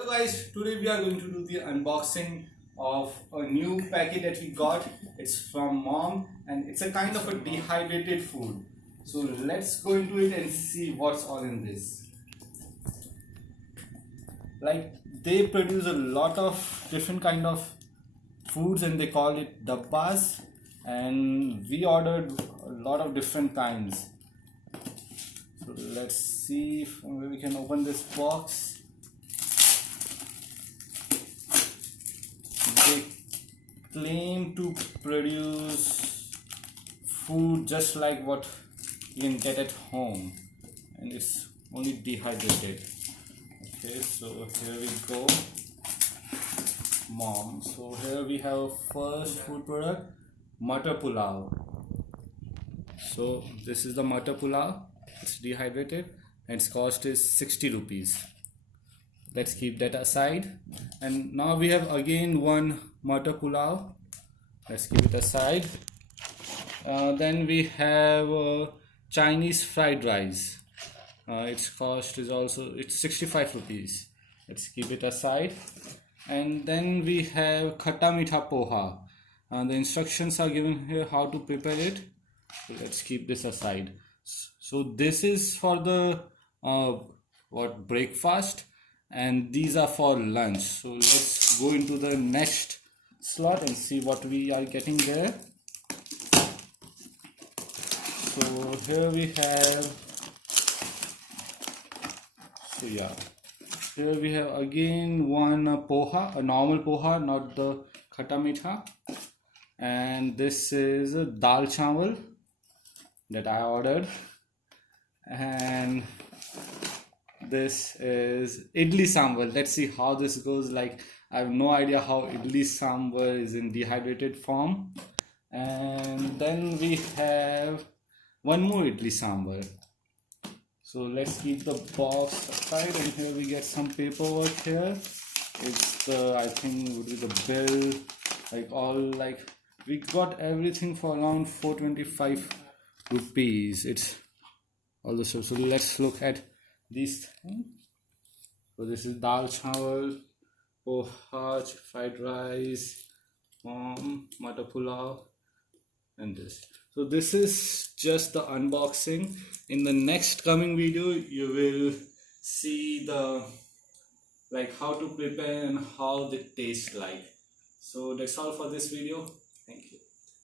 Hello guys, today we are going to do the unboxing of a new packet that we got. It's from mom and it's a kind of a dehydrated food. So let's go into it and see what's all in this. Like they produce a lot of different kind of foods and they call it dabbas, and we ordered a lot of different kinds. So let's see if we can open this box. They claim to produce food just like what you can get at home, and it's only dehydrated. Okay, so here we go, mom. So here we have first food product, Matar Pulao. So this is the Matar Pulao. It's dehydrated and its cost is 60 rupees. Let's keep that aside. And now we have again one Matar Pulao. Let's keep it aside. Then we have Chinese fried rice. Its cost is also, it's 65 rupees. Let's keep it aside. And then we have Khatta Meetha Poha. The instructions are given here how to prepare it. So let's keep this aside. So this is for the breakfast, and these are for lunch. So let's go into the next slot and see what we are getting there. So here we have, here we have again one poha, a normal poha, not the khatta meetha. And this is a dal chawal that I ordered. And this is idli sambar. Let's see how this goes. Like, I have no idea how idli sambar is in dehydrated form. And then we have one more idli sambar. So let's keep the box aside, and here we get some paperwork here. It's the, I think would be the bill, like all, like we got everything for around 425 rupees. It's all the stuff. So let's look at these things. So this is dal chawal, poha, fried rice, matar pulao, and this. So this is just the unboxing. In the next coming video you will see the, like, how to prepare and how they taste like. So that's all for this video. Thank you.